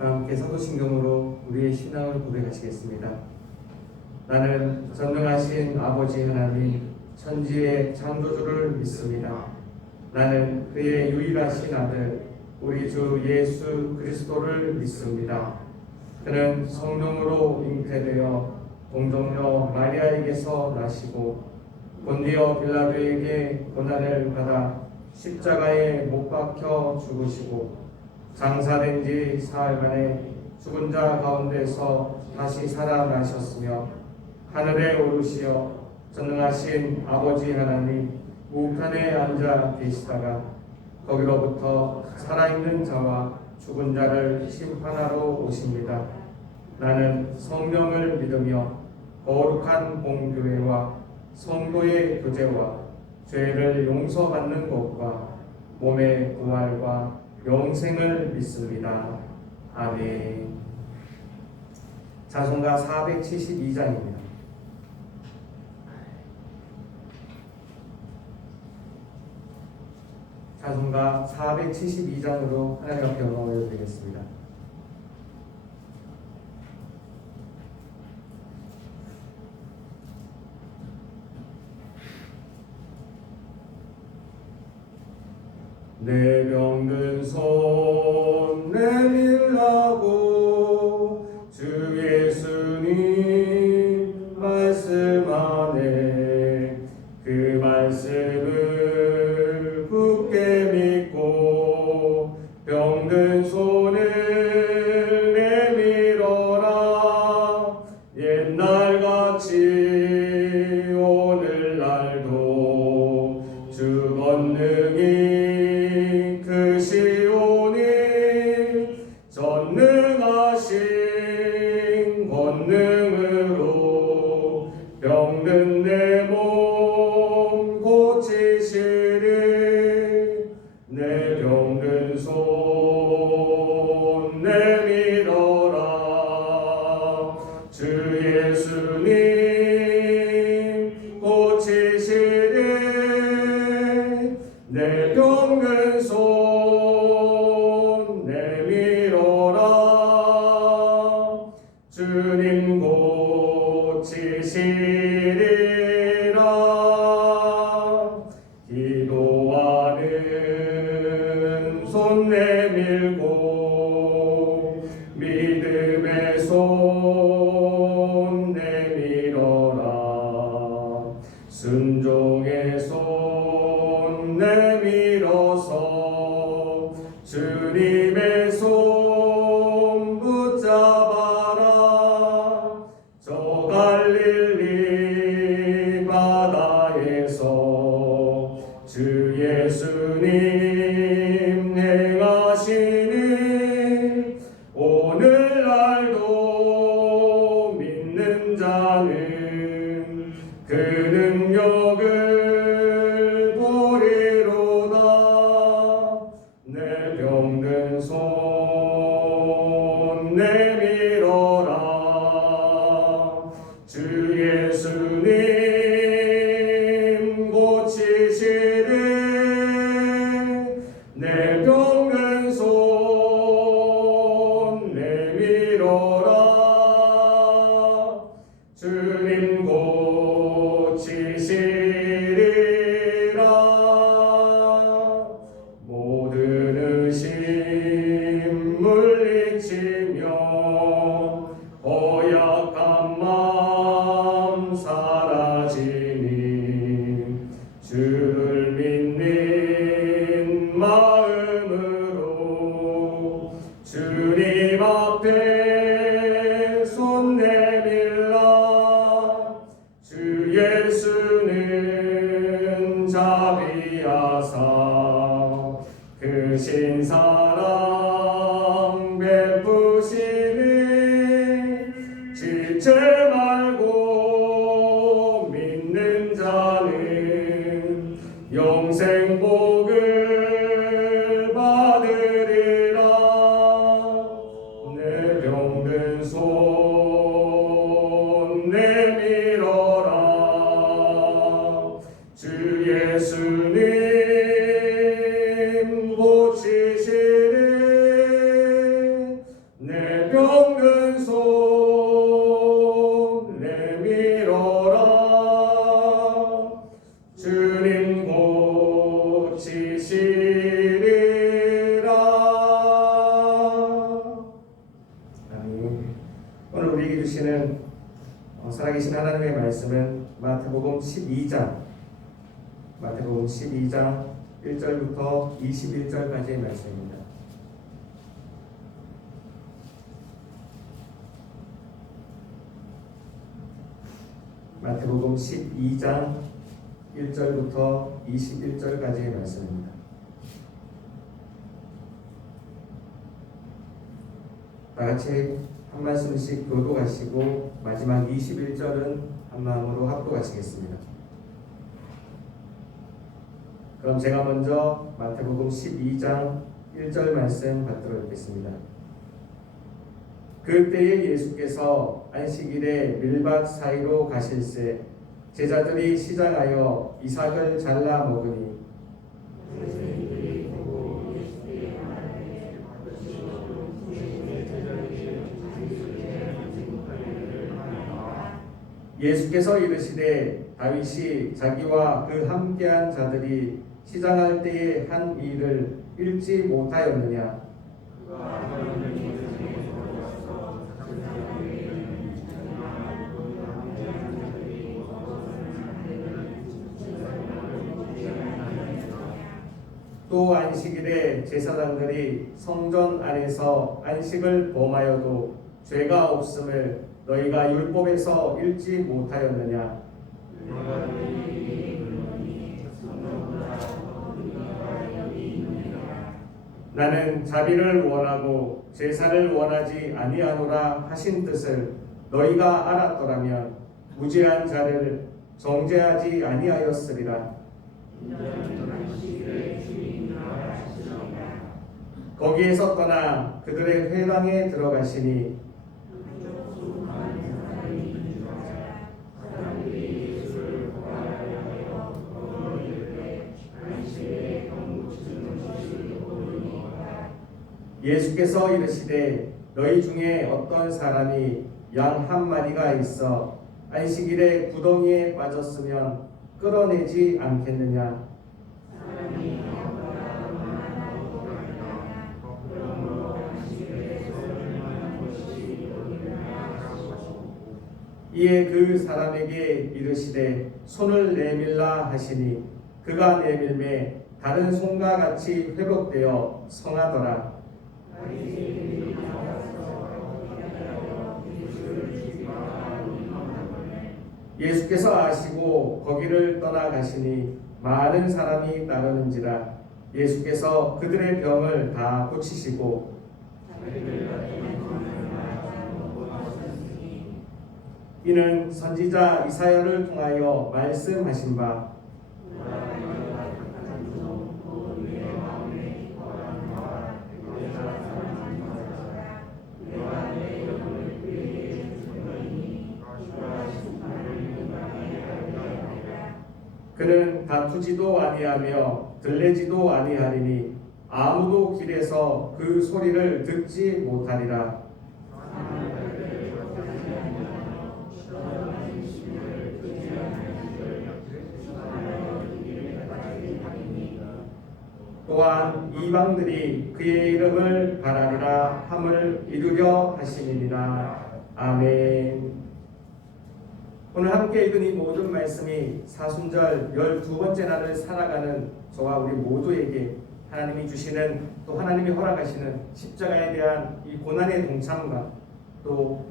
함께 사도신경으로 우리의 신앙을 고백하시겠습니다. 나는 전능하신 아버지 하나님 천지의 창조주를 믿습니다. 나는 그의 유일하신 아들 우리 주 예수 그리스도를 믿습니다. 그는 성령으로 잉태되어 동정녀 마리아에게서 나시고 본디오 빌라도에게 고난을 받아 십자가에 못 박혀 죽으시고 장사된 지 사흘만에 죽은 자 가운데서 다시 살아나셨으며 하늘에 오르시어 전능하신 아버지 하나님 우편에 앉아 계시다가 거기로부터 살아있는 자와 죽은 자를 심판하러 오십니다. 나는 성령을 믿으며 거룩한 공교회와 성도의 교제와 죄를 용서받는 것과 몸의 부활과 영생을 믿습니다. 아멘. 자송가 472장입니다. 자송가 472장으로 하나님 앞에 영광 올려드리겠습니다. 내 병든 손 내밀라고 주 예수님 말씀하네. 그 말씀을 굳게 믿고 병든 손을 내밀어라. 옛날같이 오늘날도 주 권능이 전능하신 권능으로 병든 내 몸 고치시리. 내 병든 손 내밀어라. 주 예수님 고치시리. 내 병든 손 내밀어라. 주님 고치시리라. 기도하는 손 내밀고 믿음의 손 내밀어라. 순종의 손 내밀어서 주님의 손 붙잡아라. 저 갈릴리 바다에서 주 예수님 행하시니 오늘날도 믿는 자는 그 능력을 보리로다. 내 병든 손 내밀어라. 주 예수님 고치시리. 내 병든 손 내밀어라. 주님 고치시리라. 모든 의심 물리치며 허약한 마음 사라지니 주를 믿는 마음으로 주님 앞에 손 내밀라. 주 예수는 자비하사 크신 사랑 베푸시니 지체 말고 믿는 자는 영생 복을 받으리라. 내 병든 손 내밀어라. 주 예수님 고치시 마태복음 12장 1절부터 21절까지의 말씀입니다. 마태복음 12장 1절부터 21절까지의 말씀입니다. 다 같이 한 말씀씩 교독하시고 마지막 21절은 한 마음으로 합독하시겠습니다. 그럼 제가 먼저 마태복음 12장 1절 말씀 받들어 읽겠습니다. 그때에 예수께서 안식일에 밀밭 사이로 가실새 제자들이 시장하여 이삭을 잘라 먹으니 예수께서 이르시되 다윗이 자기와 그 함께한 자들이 시장할 때에 한 일을 읽지 못하였느냐? 또 안식일에 제사장들이 성전 안에서 안식을 범하여도 죄가 없음을 너희가 율법에서 읽지 못하였느냐? 나는 자비를 원하고 제사를 원하지 아니하노라 하신 뜻을 너희가 알았더라면 무죄한 자를 정죄하지 아니하였으리라. 거기에서 떠나 그들의 회당에 들어가시니 예수께서 이르시되 너희 중에 어떤 사람이 양 한 마리가 있어 안식일에 구덩이에 빠졌으면 끌어내지 않겠느냐? 이에 그 사람에게 이르시되 손을 내밀라 하시니 그가 내밀매 다른 손과 같이 회복되어 성하더라. 예수께서 아시고 거기를 떠나가시니 많은 사람이 따르는지라. 예수께서 그들의 병을 다 고치시고 이는 선지자 이사야를 통하여 말씀하신 바 그는 다투지도 아니하며 들레지도 아니하리니 아무도 길에서 그 소리를 듣지 못하리라. 또한 이방들이 그의 이름을 바라리라 함을 이루려 하시니라. 아멘. 오늘 함께 읽은 이 모든 말씀이 사순절 12번째 날을 살아가는 저와 우리 모두에게 하나님이 주시는 또 하나님이 허락하시는 십자가에 대한 이 고난의 동참과 또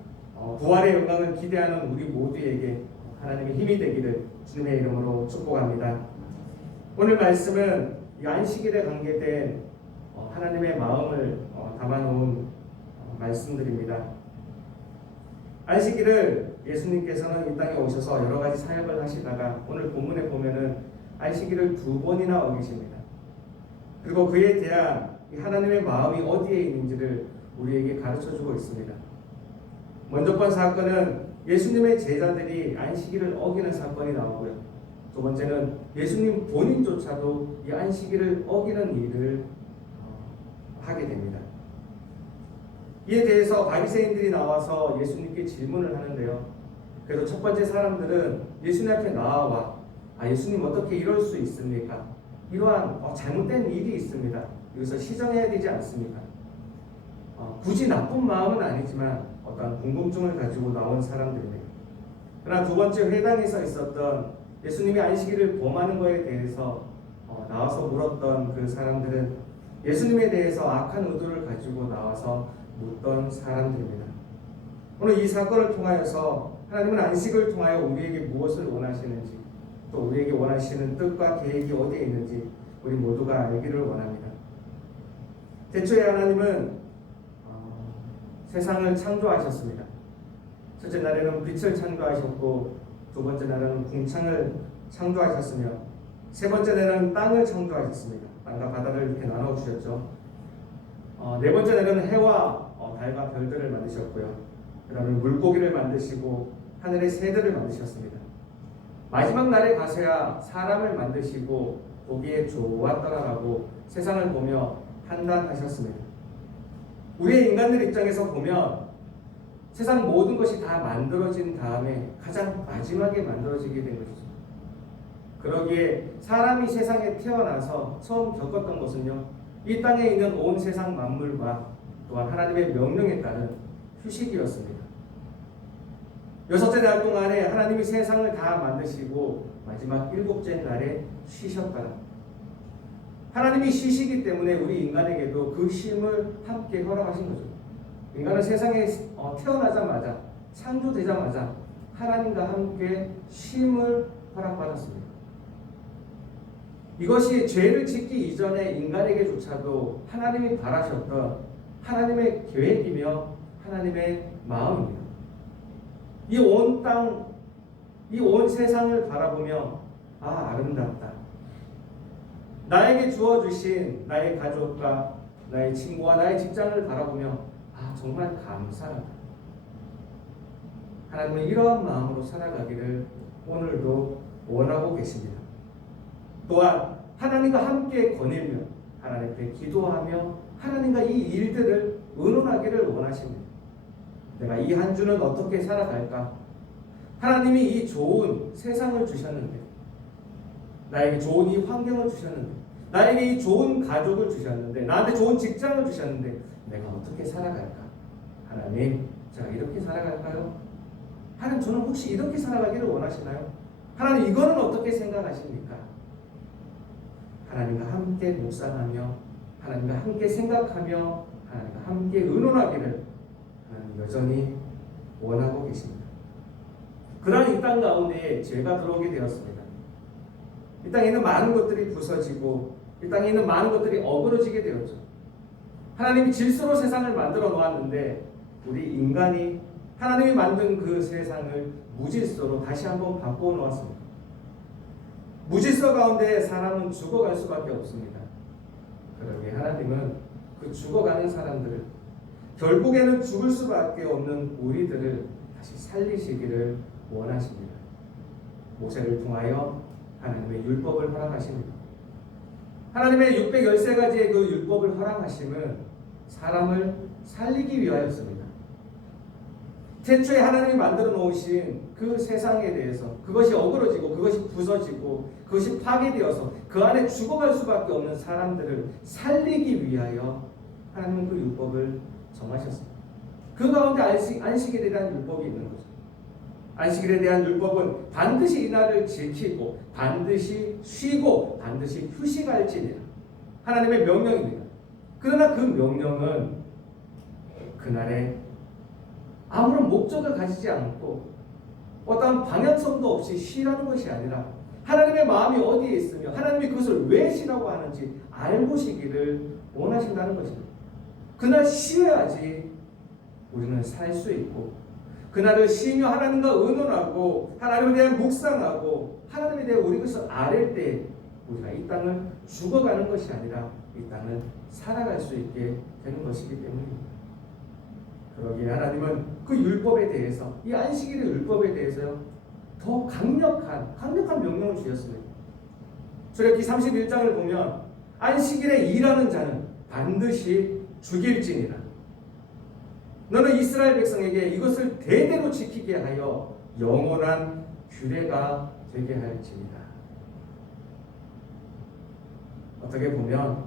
부활의 영광을 기대하는 우리 모두에게 하나님의 힘이 되기를 주님의 이름으로 축복합니다. 오늘 말씀은 이 안식일에 관계된 하나님의 마음을 담아놓은 말씀들입니다. 안식일을 예수님께서는 이 땅에 오셔서 여러 가지 사역을 하시다가 오늘 본문에 보면은 안식일을 2번이나 어기십니다. 그리고 그에 대한 하나님의 마음이 어디에 있는지를 우리에게 가르쳐주고 있습니다. 먼저 번 사건은 예수님의 제자들이 안식일을 어기는 사건이 나오고요. 두 번째는 예수님 본인조차도 이 안식일을 어기는 일을 하게 됩니다. 이에 대해서 바리새인들이 나와서 예수님께 질문을 하는데요. 그래서 첫 번째 사람들은 예수님 앞에 나와 예수님 어떻게 이럴 수 있습니까? 이러한 잘못된 일이 있습니다. 여기서 시정해야 되지 않습니까? 굳이 나쁜 마음은 아니지만 어떤 궁금증을 가지고 나온 사람들입니다. 그러나 두 번째 회당에서 있었던 예수님이 안식일을 범하는 것에 대해서 나와서 물었던 그 사람들은 예수님에 대해서 악한 의도를 가지고 나와서 묻던 사람들입니다. 오늘 이 사건을 통하여서 하나님은 안식을 통하여 우리에게 무엇을 원하시는지, 또 우리에게 원하시는 뜻과 계획이 어디에 있는지 우리 모두가 알기를 원합니다. 태초에 하나님은 세상을 창조하셨습니다. 첫째 날에는 빛을 창조하셨고, 두 번째 날에는 궁창을 창조하셨으며, 세 번째 날에는 땅을 창조하셨습니다. 땅과 바다를 이렇게 나눠 주셨죠. 네 번째 날에는 해와 달과 별들을 만드셨고요. 그다음에 물고기를 만드시고 하늘의 새들을 만드셨습니다. 마지막 날에 가서야 사람을 만드시고 보기에 좋았더라라고 세상을 보며 판단하셨습니다. 우리의 인간들 입장에서 보면 세상 모든 것이 다 만들어진 다음에 가장 마지막에 만들어지게 된 것이죠. 그러기에 사람이 세상에 태어나서 처음 겪었던 것은요, 이 땅에 있는 온 세상 만물과 또한 하나님의 명령에 따른 휴식이었습니다. 여섯째 날 동안에 하나님이 세상을 다 만드시고 마지막 일곱째 날에 쉬셨더라. 하나님이 쉬시기 때문에 우리 인간에게도 그 쉼을 함께 허락하신 거죠. 인간은 세상에 태어나자마자, 창조되자마자 하나님과 함께 쉼을 허락받았습니다. 이것이 죄를 짓기 이전에 인간에게조차도 하나님이 바라셨던 하나님의 계획이며 하나님의 마음입니다. 이 온 땅, 이 온 세상을 바라보며 아름답다. 나에게 주어주신 나의 가족과 나의 친구와 나의 직장을 바라보며 정말 감사하다. 하나님은 이러한 마음으로 살아가기를 오늘도 원하고 계십니다. 또한 하나님과 함께 거닐며 하나님께 기도하며 하나님과 이 일들을 의논하기를 원하십니다. 내가 이 한 주는 어떻게 살아갈까? 하나님이 이 좋은 세상을 주셨는데, 나에게 좋은 이 환경을 주셨는데, 나에게 이 좋은 가족을 주셨는데, 나한테 좋은 직장을 주셨는데 내가 어떻게 살아갈까? 하나님, 제가 이렇게 살아갈까요? 하나님, 저는 혹시 이렇게 살아가기를 원하시나요? 하나님, 이거는 어떻게 생각하십니까? 하나님과 함께 묵상하며 하나님과 함께 생각하며 하나님과 함께 의논하기를 하나님 여전히 원하고 계십니다. 그러나 이 땅 가운데 죄가 들어오게 되었습니다. 이 땅에 있는 많은 것들이 부서지고 이 땅에 있는 많은 것들이 어그러지게 되었죠. 하나님이 질서로 세상을 만들어 놓았는데 우리 인간이 하나님이 만든 그 세상을 무질서로 다시 한번 바꾸어 놓았습니다. 무질서 가운데 사람은 죽어갈 수밖에 없습니다. 그러기에 하나님은 그 죽어가는 사람들을, 결국에는 죽을 수밖에 없는 우리들을 다시 살리시기를 원하십니다. 모세를 통하여 하나님의 율법을 허락하십니다. 하나님의 613가지의 그 율법을 허락하심은 사람을 살리기 위하였습니다. 태초에 하나님이 만들어 놓으신 그 세상에 대해서 그것이 어그러지고 그것이 부서지고 그것이 파괴되어서 그 안에 죽어갈 수밖에 없는 사람들을 살리기 위하여 하나님은 그 율법을 정하셨습니다. 그 가운데 안식일에 대한 율법이 있는 거죠. 안식일에 대한 율법은 반드시 이날을 지키고 반드시 쉬고 반드시 휴식할지니라 하나님의 명령입니다. 그러나 그 명령은 그날에 아무런 목적을 가지지 않고 어떠한 방향성도 없이 쉬라는 것이 아니라 하나님의 마음이 어디에 있으며 하나님이 그것을 왜 쉬라고 하는지 알고 쉬기를 원하신다는 것입니다. 그날 쉬어야지 우리는 살 수 있고, 그날을 쉬며 하나님과 의논하고 하나님에 대한 묵상하고 하나님에 대해 우리 것을 아랠 때 우리가 이 땅을 죽어가는 것이 아니라 이 땅을 살아갈 수 있게 되는 것이기 때문입니다. 그러기에 하나님은 그 율법에 대해서, 이 안식일의 율법에 대해서요, 더 강력한 명령을 주셨습니다. 출애굽기 31장을 보면 안식일에 일하는 자는 반드시 죽일지니라. 너는 이스라엘 백성에게 이것을 대대로 지키게 하여 영원한 규례가 되게 할지니라. 어떻게 보면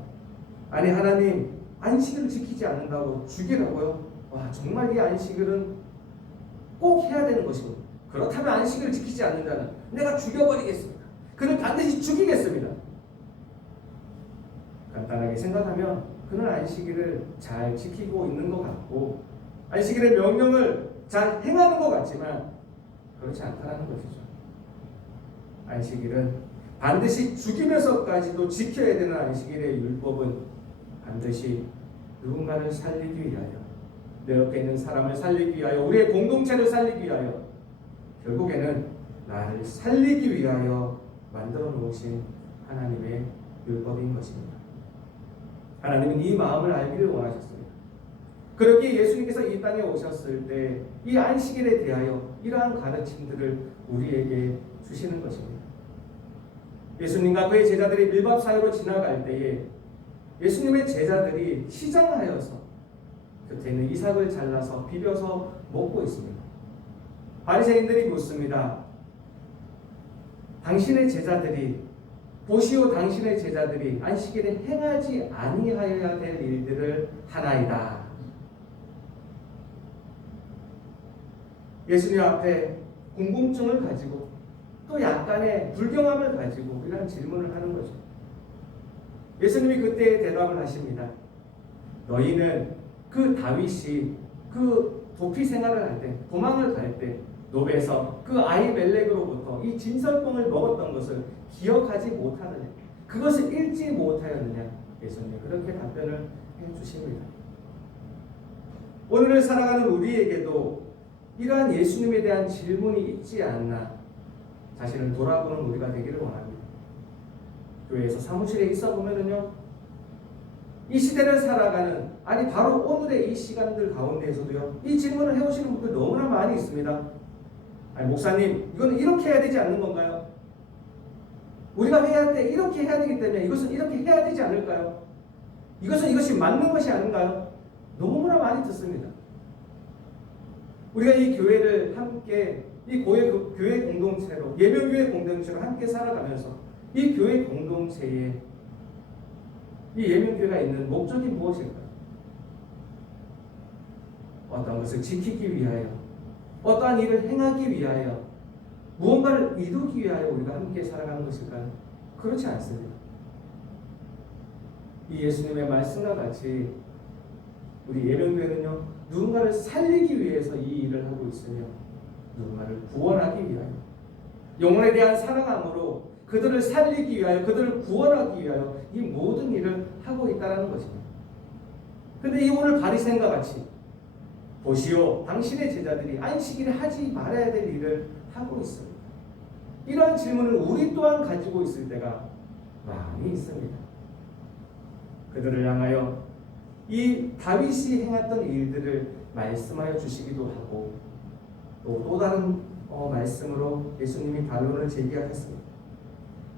아니 하나님 안식일을 지키지 않는다고 죽이라고요? 와, 정말 이 안식일은 꼭 해야 되는 것이고 그렇다면 안식일을 지키지 않는 자는 내가 죽여버리겠습니다. 그는 반드시 죽이겠습니다. 간단하게 생각하면 그는 안식일을 잘 지키고 있는 것 같고 안식일의 명령을 잘 행하는 것 같지만 그렇지 않다는 것이죠. 안식일은 반드시 죽이면서까지도 지켜야 되는 안식일의 율법은 반드시 누군가를 살리기 위하여, 내 옆에 있는 사람을 살리기 위하여, 우리의 공동체를 살리기 위하여, 결국에는 나를 살리기 위하여 만들어 놓으신 하나님의 율법인 것입니다. 하나님은 이 마음을 알기를 원하셨습니다. 그렇게 예수님께서 이 땅에 오셨을 때 이 안식일에 대하여 이러한 가르침들을 우리에게 주시는 것입니다. 예수님과 그의 제자들이 밀밥 사이로 지나갈 때에 예수님의 제자들이 시장하여서 곁에 있는 이삭을 잘라서 비벼서 먹고 있습니다. 바리새인들이 묻습니다. 당신의 제자들이, 보시오, 당신의 제자들이 안식일에 행하지 아니하여야 될 일들을 하나이다. 예수님 앞에 궁금증을 가지고 또 약간의 불경함을 가지고 이런 질문을 하는 거죠. 예수님이 그때 대답을 하십니다. 너희는 그 다윗이 그 도피 생활을 할 때, 도망을 갈 때 노베에서 그 아히멜렉으로부터 이 진설봉을 먹었던 것을 기억하지 못하느냐, 그것을 읽지 못하였느냐. 예수님이 그렇게 답변을 해주십니다. 오늘을 살아가는 우리에게도 이러한 예수님에 대한 질문이 있지 않나 자신을 돌아보는 우리가 되기를 원합니다. 교회에서 사무실에 있어 보면은요, 이 시대를 살아가는, 아니 바로 오늘의 이 시간들 가운데에서도요, 이 질문을 해오시는 분들 너무나 많이 있습니다. 아니 목사님, 이거는 이렇게 해야 되지 않는 건가요? 우리가 해야 할 때 이렇게 해야 되기 때문에 이것은 이렇게 해야 되지 않을까요? 이것이 맞는 것이 아닌가요? 너무나 많이 듣습니다. 우리가 이 교회를 함께, 이 교회 공동체로, 예명교회 공동체로 함께 살아가면서 이 교회 공동체에 이 예명교회가 있는 목적이 무엇일까요? 어떤 것을 지키기 위하여, 어떠한 일을 행하기 위하여, 무언가를 이루기 위하여 우리가 함께 살아가는 것일까요? 그렇지 않습니다. 이 예수님의 말씀과 같이 우리 예명교회는요, 누군가를 살리기 위해서 이 일을 하고 있으며 누군가를 구원하기 위하여, 영혼에 대한 사랑함으로 그들을 살리기 위하여, 그들을 구원하기 위하여 이 모든 일을 하고 있다는 것입니다. 그런데 이 오늘 바리새인과 같이 보시오, 당신의 제자들이 안식일에 하지 말아야 될 일을 하고 있습니다. 이러한 질문을 우리 또한 가지고 있을 때가 많이 있습니다. 그들을 향하여 이 다윗이 행했던 일들을 말씀하여 주시기도 하고 또 다른 말씀으로 예수님이 반론을 제기하셨습니다.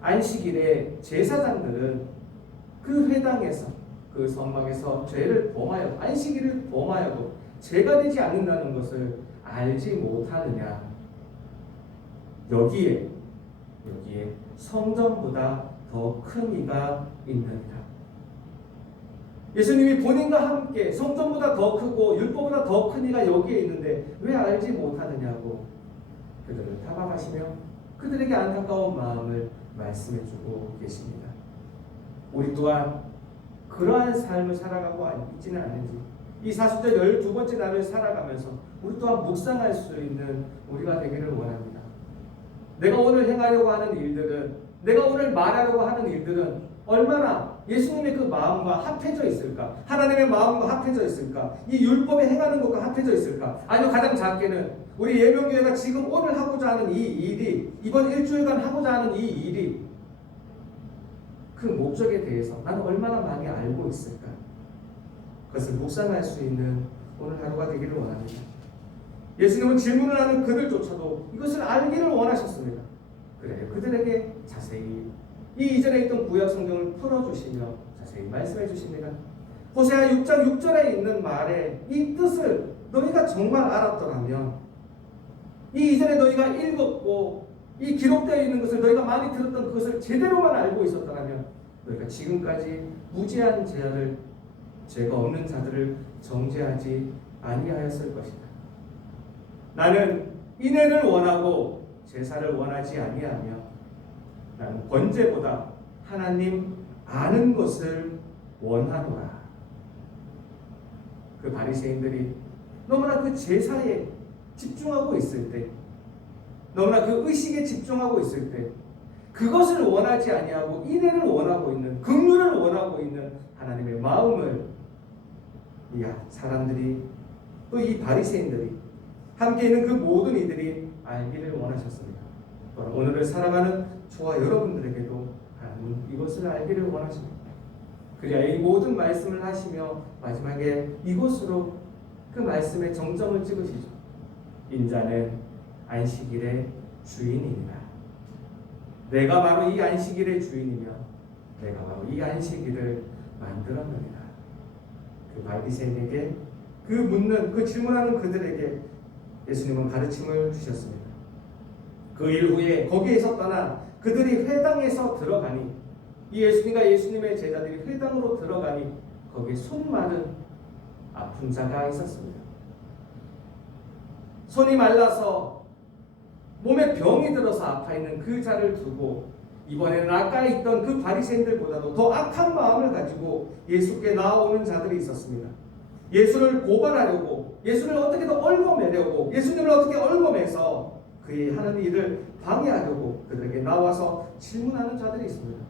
안식일에 제사장들은 그 회당에서, 그 성막에서 죄를 범하여, 안식일을 범하여도 죄가 되지 않는다는 것을 알지 못하느냐. 여기에 성전보다 더 큰 이가 있느니라. 예수님이 본인과 함께 성전보다 더 크고 율법보다 더 큰 이가 여기에 있는데 왜 알지 못하느냐고 그들을 타박하시며 그들에게 안타까운 마음을 말씀해주고 계십니다. 우리 또한 그러한 삶을 살아가고 있지는 않은지, 이 40절 12번째 날을 살아가면서 우리 또한 묵상할 수 있는 우리가 되기를 원합니다. 내가 오늘 행하려고 하는 일들은, 내가 오늘 말하려고 하는 일들은 얼마나 예수님의 그 마음과 합해져 있을까? 하나님의 마음과 합해져 있을까? 이 율법에 행하는 것과 합해져 있을까? 아니요, 가장 작게는 우리 예명교회가 지금 오늘 하고자 하는 이 일이, 이번 일주일간 하고자 하는 이 일이 그 목적에 대해서 나는 얼마나 많이 알고 있을까? 그것을 묵상할 수 있는 오늘 하루가 되기를 원합니다. 예수님은 질문을 하는 그들조차도 이것을 알기를 원하셨습니다. 그래요, 그들에게 자세히 이 이전에 있던 구약 성경을 풀어주시며 자세히 말씀해 주십니다. 호세아 6장 6절에 있는 말의 이 뜻을 너희가 정말 알았더라면, 이 이전에 너희가 읽었고 이 기록되어 있는 것을 너희가 많이 들었던 그것을 제대로만 알고 있었더라면 너희가 지금까지 무지한 죄가 없는 자들을 정죄하지 아니하였을 것이다. 나는 인애를 원하고 제사를 원하지 아니하며 나는 번제보다 하나님 아는 것을 원하노라. 그 바리새인들이 너무나 그 제사에 집중하고 있을 때, 너무나 그 의식에 집중하고 있을 때, 그것을 원하지 아니하고 인애를 원하고 있는, 긍휼을 원하고 있는 하나님의 마음을 이 사람들이, 또 이 바리새인들이, 함께 있는 그 모든 이들이 알기를 원하셨습니다. 오늘을 살아가는 저와 여러분들에게도 하나님 이것을 알기를 원하십니다. 그래야 이 모든 말씀을 하시며 마지막에 이곳으로 그 말씀의 정점을 찍으시죠. 인자는 안식일의 주인이니라. 내가 바로 이 안식일의 주인이며 내가 바로 이 안식일을 만들었느니라. 그 바리새인에게 그 묻는, 그 질문하는 그들에게 예수님은 가르침을 주셨습니다. 그 일 후에 거기에서 떠나 그들이 회당에서 들어가니, 이 예수님과 예수님의 제자들이 회당으로 들어가니 거기에 손마른 아픈 자가 있었습니다. 손이 말라서 몸에 병이 들어서 아파 있는 그 자를 두고 이번에는 아까 있던 그 바리새인들보다도 더 악한 마음을 가지고 예수께 나오는 자들이 있었습니다. 예수를 고발하려고, 예수를 어떻게든 얽어매려고, 예수님을 어떻게 얽어매서 그의 하는 일을 방해하려고 그들에게 나와서 질문하는 자들이 있습니다.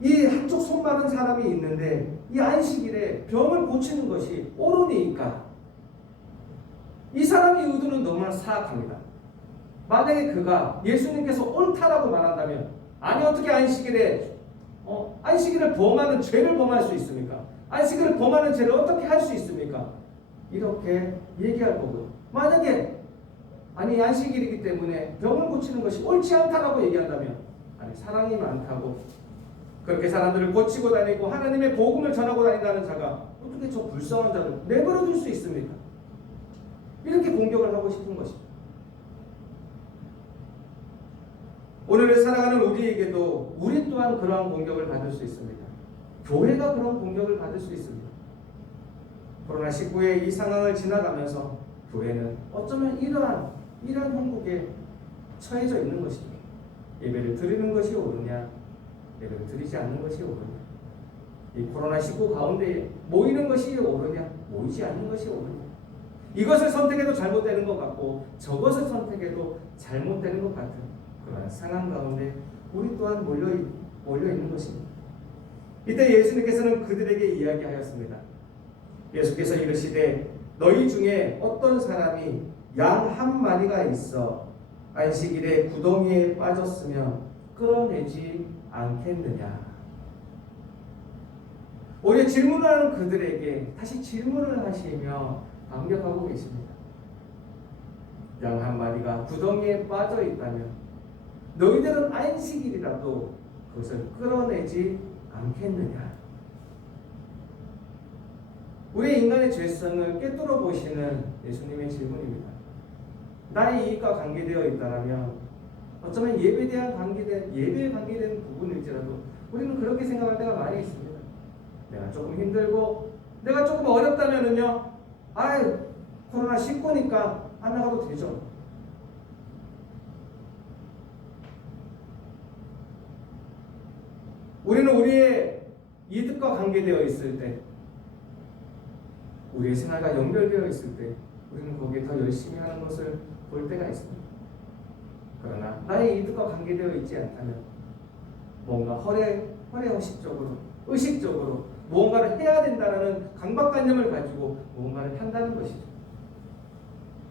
이 한쪽 손 마른 사람이 있는데 이 안식일에 병을 고치는 것이 옳으니까, 이 사람의 의도는 너무나 사악합니다. 만약에 그가 예수님께서 옳다라고 말한다면, 아니 어떻게 안식일에 안식일을 범하는 죄를 범할 수 있습니까? 안식일을 범하는 죄를 어떻게 할 수 있습니까? 이렇게 얘기할 거고요. 만약에 아니 안식일이기 때문에 병을 고치는 것이 옳지 않다라고 얘기한다면, 아니 사랑이 많다고 그렇게 사람들을 고치고 다니고 하나님의 복음을 전하고 다닌다는 자가 어떻게 저 불쌍한 자를 내버려 둘 수 있습니까? 이렇게 공격을 하고 싶은 것이죠. 오늘을 살아가는 우리에게도 우리 또한 그러한 공격을 받을 수 있습니다. 교회가 그런 공격을 받을 수 있습니다. 코로나19의 이 상황을 지나가면서 교회는 어쩌면 이러한 형국에 처해져 있는 것입니다. 예배를 드리는 것이 옳으냐, 예배를 드리지 않는 것이 옳으냐, 이 코로나19 가운데 모이는 것이 옳으냐, 모이지 않는 것이 옳으냐, 이것을 선택해도 잘못되는 것 같고 저것을 선택해도 잘못되는 것 같은 그러한 상황 가운데 우리 또한 몰려 있는 것입니다. 이때 예수님께서는 그들에게 이야기하였습니다. 예수께서 이르시되 너희 중에 어떤 사람이 양 한 마리가 있어 안식일에 구덩이에 빠졌으면 끌어내지 않겠느냐. 오히려 질문하는 그들에게 다시 질문을 하시며 반격하고 계십니다. 양 한 마리가 구덩이에 빠져 있다면 너희들은 안식일이라도 그것을 끌어내지 않겠느냐. 우리 인간의 죄성을 꿰뚫어 보시는 예수님의 질문입니다. 나의 이익과 관계되어 있다면, 어쩌면 예배에 관계된 부분일지라도 우리는 그렇게 생각할 때가 많이 있습니다. 내가 조금 힘들고 내가 조금 어렵다면은요, 코로나19니까 안 나가도 되죠. 우리는 우리의 이득과 관계되어 있을 때, 우리의 생활과 연결되어 있을 때 우리는 거기에 더 열심히 하는 것을 볼 때가 있습니다. 그러나 나의 이득과 관계되어 있지 않다면 뭔가 허례허식적으로, 의식적으로 무언가를 해야 된다는 강박관념을 가지고 무언가를 한다는 것이죠.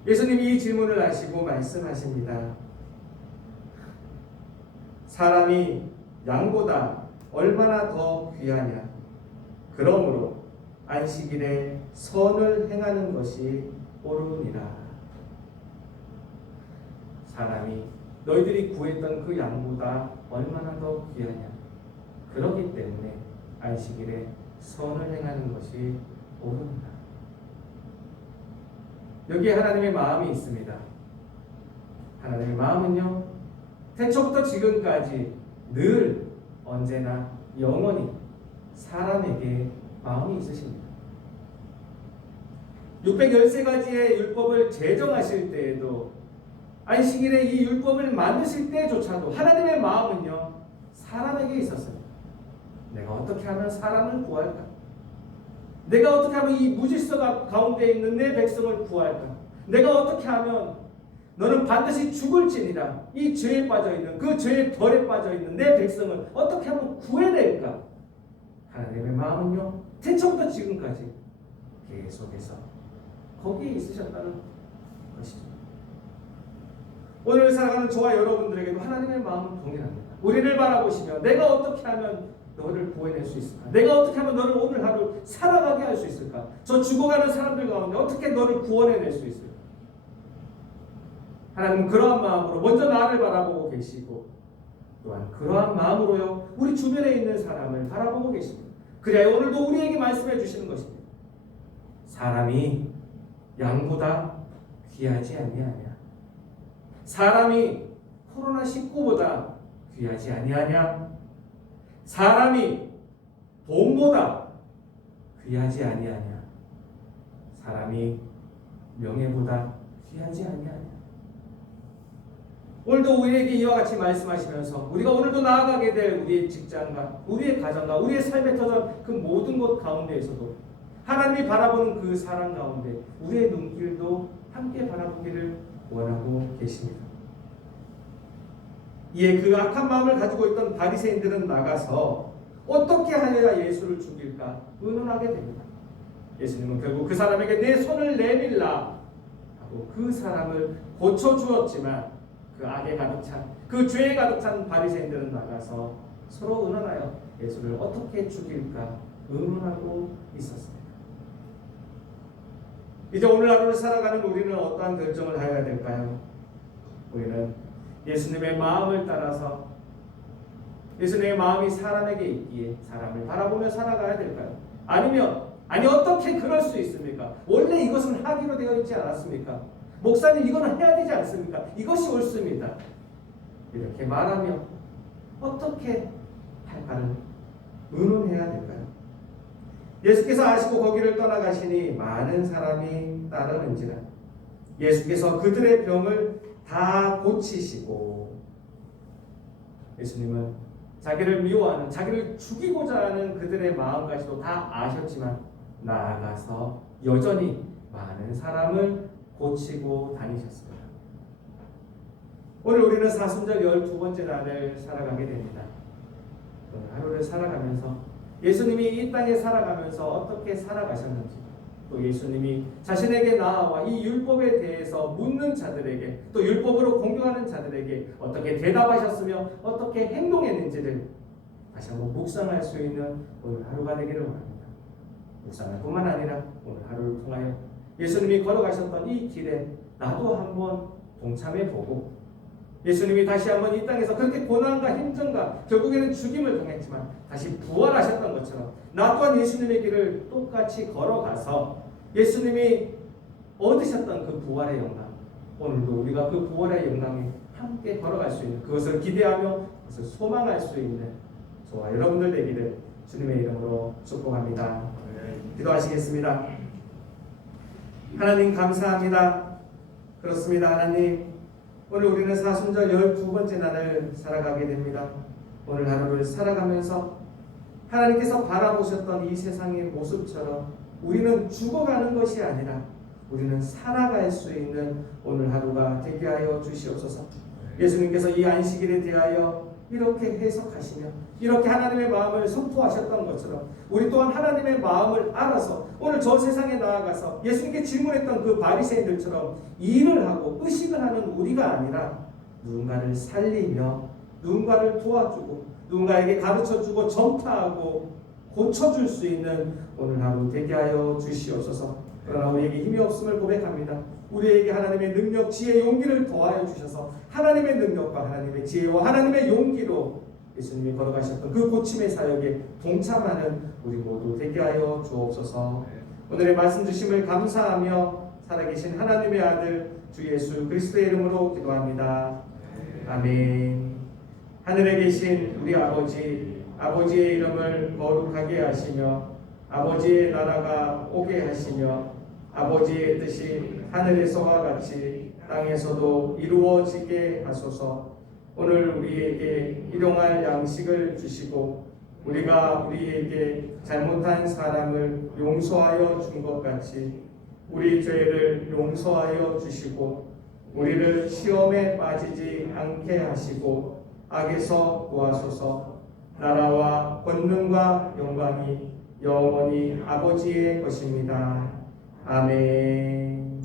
예수님이 이 질문을 하시고 말씀하십니다. 사람이 양보다 얼마나 더 귀하냐. 그러므로 안식일에 선을 행하는 것이 옳으니라. 사람이 너희들이 구했던 그 양보다 얼마나 더 귀하냐. 그렇기 때문에 안식일에 선을 행하는 것이 옳으니라. 여기에 하나님의 마음이 있습니다. 하나님의 마음은요, 태초부터 지금까지 늘 언제나 영원히 사람에게 마음이 있으십니다. 613가지의 율법을 제정하실 때에도 안식일에 이 율법을 만드실 때조차도 하나님의 마음은요 사람에게 있었습니다. 내가 어떻게 하면 사람을 구할까? 내가 어떻게 하면 이 무질서 가운데 있는 내 백성을 구할까? 내가 어떻게 하면 너는 반드시 죽을지니라 이 죄에 빠져있는 그 죄의 덜에 빠져있는 내 백성을 어떻게 하면 구해낼까? 하나님의 마음은요 태초부터 지금까지 계속해서 거기에 있으셨다는 것이죠. 오늘 살아가는 저와 여러분들에게도 하나님의 마음은 동일합니다. 우리를 바라보시며 내가 어떻게 하면 너를 구해낼 수 있을까? 내가 어떻게 하면 너를 오늘 하루 살아가게 할 수 있을까? 저 죽어가는 사람들 가운데 어떻게 너를 구원해낼 수 있을까? 하나님은 그러한 마음으로 먼저 나를 바라보고 계시고 또한 그러한 마음으로요 우리 주변에 있는 사람을 바라보고 계십니다. 그래야 오늘도 우리에게 말씀해 주시는 것입니다. 사람이 양보다 귀하지 아니하냐? 사람이 코로나19보다 귀하지 아니하냐? 사람이 돈보다 귀하지 아니하냐? 사람이 명예보다 귀하지 아니하냐? 오늘도 우리에게 이와 같이 말씀하시면서 우리가 오늘도 나아가게 될 우리의 직장과 우리의 가정과 우리의 삶의 터전 그 모든 것 가운데에서도 하나님이 바라보는 그 사랑 가운데 우리의 눈길도 함께 바라보기를 원하고 계십니다. 이에 그 악한 마음을 가지고 있던 바리새인들은 나가서 어떻게 하여야 예수를 죽일까 의논하게 됩니다. 예수님은 결국 그 사람에게 내 손을 내밀라 하고 그 사람을 고쳐주었지만 그 악에 가득 찬, 그 죄에 가득 찬 바리새인들은 나가서 서로 의논하여 예수를 어떻게 죽일까 의논하고 있었습니다. 이제 오늘 하루를 살아가는 우리는 어떠한 결정을 하여야 될까요? 우리는 예수님의 마음을 따라서 예수님의 마음이 사람에게 있기에 사람을 바라보며 살아가야 될까요? 아니 어떻게 그럴 수 있습니까? 원래 이것은 하기로 되어 있지 않았습니까? 목사님 이거는 해야 되지 않습니까? 이것이 옳습니다. 이렇게 말하며 어떻게 할까를 의논해야 될까요? 예수께서 아시고 거기를 떠나가시니 많은 사람이 따르는지라 예수께서 그들의 병을 다 고치시고 예수님은 자기를 미워하는 자기를 죽이고자 하는 그들의 마음까지도 다 아셨지만 나아가서 여전히 많은 사람을 고치고 다니셨습니다. 오늘 우리는 사순절 12번째 날을 살아가게 됩니다. 오늘 하루를 살아가면서 예수님이 이 땅에 살아가면서 어떻게 살아가셨는지 또 예수님이 자신에게 나아와 이 율법에 대해서 묻는 자들에게 또 율법으로 공경하는 자들에게 어떻게 대답하셨으며 어떻게 행동했는지를 다시 한번 묵상할 수 있는 오늘 하루가 되기를 원합니다. 묵상할 뿐만 아니라 오늘 하루를 통하여 예수님이 걸어가셨던 이 길에 나도 한번 동참해보고 예수님이 다시 한번 이 땅에서 그렇게 고난과 힘듦과 결국에는 죽임을 당했지만 다시 부활하셨던 것처럼 나 또한 예수님의 길을 똑같이 걸어가서 예수님이 얻으셨던 그 부활의 영광 오늘도 우리가 그 부활의 영광에 함께 걸어갈 수 있는 그것을 기대하며 그것을 소망할 수 있는 저와 여러분들 되기를 주님의 이름으로 축복합니다. 기도하시겠습니다. 하나님 감사합니다. 그렇습니다. 하나님 오늘 우리는 사순절 12번째 날을 살아가게 됩니다. 오늘 하루를 살아가면서 하나님께서 바라보셨던 이 세상의 모습처럼 우리는 죽어가는 것이 아니라 우리는 살아갈 수 있는 오늘 하루가 되게 하여 주시옵소서. 예수님께서 이 안식일에 대하여 이렇게 해석하시며 이렇게 하나님의 마음을 선포하셨던 것처럼 우리 또한 하나님의 마음을 알아서 오늘 저 세상에 나아가서 예수님께 질문했던 그 바리새인들처럼 일을 하고 의식을 하는 우리가 아니라 누군가를 살리며 누군가를 도와주고 누군가에게 가르쳐주고 전파하고 고쳐줄 수 있는 오늘 하루 되게 하여 주시옵소서. 그러나 우리에게 힘이 없음을 고백합니다. 우리에게 하나님의 능력, 지혜, 용기를 더하여 주셔서 하나님의 능력과 하나님의 지혜와 하나님의 용기로 예수님이 걸어가셨던 그 고침의 사역에 동참하는 우리 모두 되게 하여 주옵소서. 오늘의 말씀 주심을 감사하며 살아계신 하나님의 아들 주 예수 그리스도의 이름으로 기도합니다. 아멘. 하늘에 계신 우리 아버지의 이름을 거룩하게 하시며 아버지의 나라가 오게 하시며 아버지의 뜻이 하늘에서와 같이 땅에서도 이루어지게 하소서. 오늘 우리에게 일용할 양식을 주시고 우리가 우리에게 잘못한 사람을 용서하여 준 것 같이 우리 죄를 용서하여 주시고 우리를 시험에 빠지지 않게 하시고 악에서 구하소서. 나라와 권능과 영광이 영원히 아버지의 것입니다. 아멘.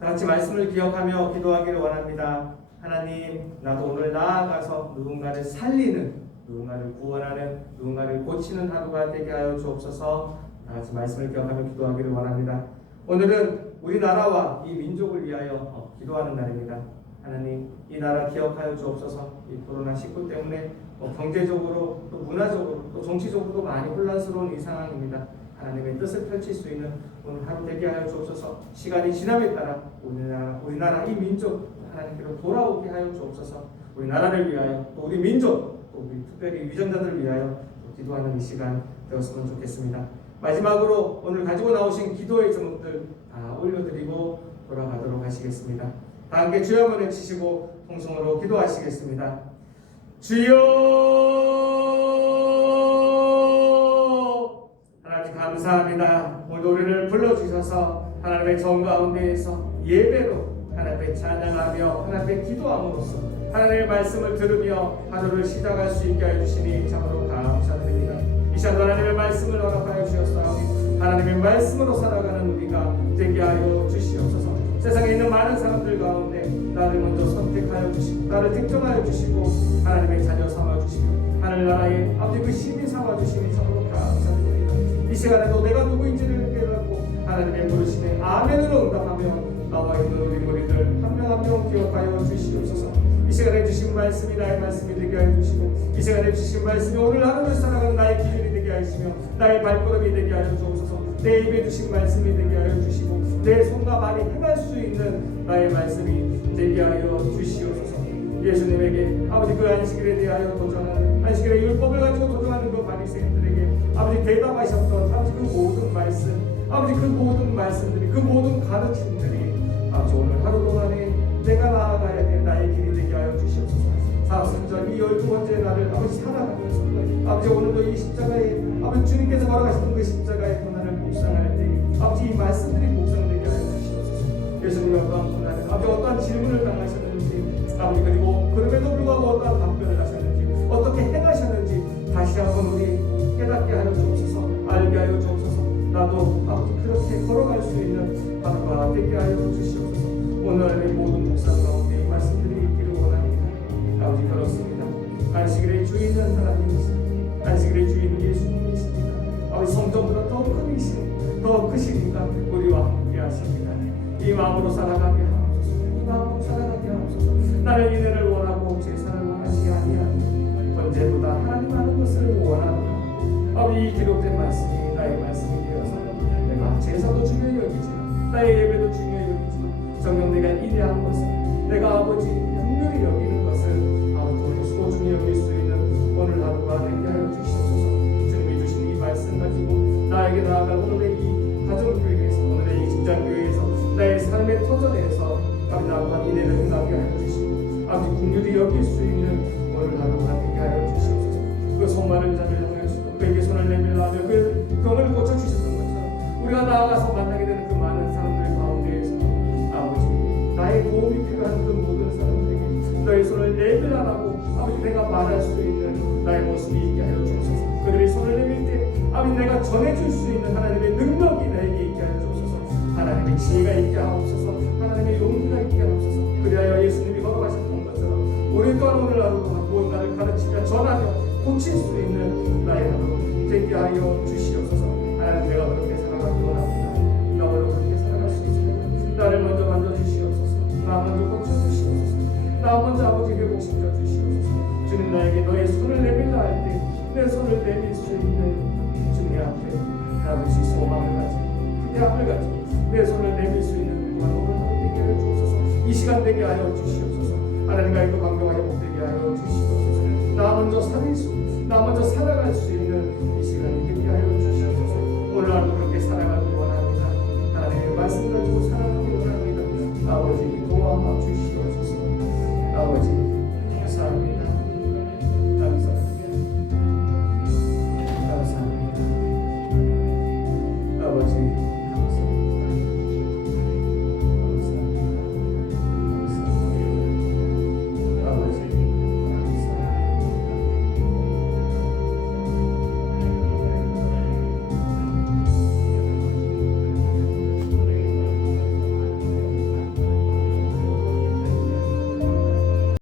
다 같이 말씀을 기억하며 기도하기를 원합니다. 하나님, 나도 오늘 나아가서 누군가를 살리는, 누군가를 구원하는, 누군가를 고치는 하루가 되게 하여 주옵소서. 다 같이 말씀을 기억하며 기도하기를 원합니다. 오늘은 우리나라와 이 민족을 위하여 기도하는 날입니다. 하나님, 이 나라 기억하여 주옵소서. 이 코로나19 때문에 경제적으로 또 문화적으로 또 정치적으로도 많이 혼란스러운 이 상황입니다. 하나님의 뜻을 펼칠 수 있는 오늘 하루 되게 하여 주옵소서. 시간이 지남에 따라 우리나라 이 민족 하나님께로 돌아오게 하여 주옵소서. 우리나라를 위하여 또 우리 민족 또 우리 특별히 위정자들을 위하여 기도하는 이 시간 되었으면 좋겠습니다. 마지막으로 오늘 가지고 나오신 기도의 제목들 다 올려드리고 돌아가도록 하시겠습니다. 다 함께 주여 한번 외치시고 통성으로 기도하시겠습니다. 주여, 하나님 감사합니다. 오늘 우리를 불러주셔서 하나님의 정 가운데에서 예배로 하나님의 찬양하며 하나님의 기도함으로써 하나님의 말씀을 들으며 하루를 시작할 수 있게 해주시니 참으로 감사드립니다. 이 시간 하나님의 말씀을 허락하여 주셨사오니 하나님의 말씀으로 살아가는 우리가 되게 하여 주시옵소서. 세상에 있는 많은 사람들 가운데 나를 먼저 선택하여 주시고 나를 택정하여 주시고 하나님의 자녀 삼아 주시고 하늘나라의 아버지 그 시민 삼아 주시니 참으로 감사드립니다. 이 시간에도 내가 누구인지를 깨닫고 하나님의 부르심에 아멘으로 응답하며 나와 있는 우리 무리들 한 명 한 명 기억하여 주시옵소서. 이 시간에 주신 말씀이 나의 말씀이 되게 하여 주시고 이 시간에 주신 말씀이 오늘 하루를 살아가는 나의 기준이 되게 하시며 나의 발걸음이 되게 하여 주옵소서. 내 입에 주신 말씀이 되게 하여 주시고 내 손과 발이 행할 수 있는 나의 말씀이 되게 하여 주시옵소서. 예수님에게 아버지 그 안식일에 대하여 도전하는 안식일의 율법을 가지고 도전하는 그 바리새인들에게 아버지 대답하셨던 아버지 그 모든 말씀 아버지 그 모든 말씀들이 그 모든 가르침들이 아버지 오늘 하루 동안에 내가 나아가야 될 나의 길이 되게 하여 주시옵소서. 사순절 이 12번째 날을 아버지 살아가면서 아버지 오늘도 이 십자가에 아버지 주님께서 걸어가셨던 그 십자가의 고난을 묵상할 때 아버지 이 말씀들이 묵상되게 하여 주시옵소서. 예수님이 어떠한 고난을 아버지 어떠한 질문을 당하셨는지 아버지 그리고 그럼에도 불구하고 어떠한 답변을 하셨는지 어떻게 행하셨는지 다시 한번 우리 깨닫게 하여 주옵소서. 알게 하여 주옵소서. 나도 아버지 그렇게 걸어갈 수 있는 하루가 되게 하여 주시옵소서. 오늘의 모든 묵상 가운데 이 말씀들이 있기를 원합니다. 아버지 그렇습니다. 안식일의 주인은 하나님이십니다. 안식일의 주인은 예수님이십니다. 아버지 성전보다 더 크시니 더 크시니까 우리와 함께 하십니다. 이 마음으로 살아가게 하옵소서. 이 마음으로 살아가게 하옵소서. 나는 이내를 원하고 제사를 원하지 아니하니 언제보다 하나님 아는 것을 원하노라. 아버지 이 기록된 말씀이 나의 말씀이 되어서 내가 제사도 중요히 여기지만 나의 예배도 중요히 여기지만 정녕 내가 이대한 것을 내가 아버지 긍휼히 여기는 것을 아버지 소중히 여길 수 있는 오늘 하루가 되게 하여 주시옵소서. 주님이 주신 이 말씀 가지고 나에게 나아갈 오늘의 이 가정교회에서 오늘의 이 직장교회에서 나의 삶의 터전에서 아버지 나와 이내를 응하게 하여 주시고 아버지 긍휼히 여길 수 있는 오늘 하루가 되게 하여 주시옵소서. 그 손마른 자를 향하여서 그에게 손을 내밀어 하며 그 병을 고쳐주셨던 것처럼 우리가 나아가서 만나게 되는 그 많은 사람들 가운데에서 아버지 나의 도움이 필요한 그 모든 사람들에게 너의 손을 내밀어라고 아버지 내가 말할 수 있는 나의 모습이 있게 하여 주옵소서. 그들의 손을 내밀 때 아버지 내가 전해줄 수 있는 하나님의 능력이 나에게 있게 하여 주옵소서. 하나님의 지혜가 있게 하옵소서. 하나님의 용기가 있게 하옵소서. 그리하여 예수님이 걸어가셨던 것처럼 우리 또한 오늘 하루 동안 무언가를 가르치며 전하며 고칠 수 있는 나의 하루 되게 하여 주시옵소서. 하나님 내가 그렇게 살아가기 원합니다. 나 홀로 그렇게 살아갈 수 있습니다. 나를 먼저 만져주시옵소서. 나 먼저 고쳐주시옵소서. 나 먼저 아버지 회복시켜 주시옵소서. 주님 나에게 너의 손을 내밀라 할 때 내 손을 내밀 수 있는 주님 앞에 아버지 소망을 가지고 기대함을 가지고 내 손을 내밀 수 있는 그만 오늘 하루 되게 하여 주옵소서. 이 시간 되게 하여 주시옵소서. 하나님과 그 관계가 회복되게 하여 주시옵소서. 나 먼저 살릴 수 나 먼저 살아갈 수 있는 이 시간이 되게 하여 주시옵소서. 오늘 하루 그렇게 살아가기 원합니다. 하나님의 말씀 가지고 살아가기 원합니다. 아버지 도와 주시옵소서. 아버지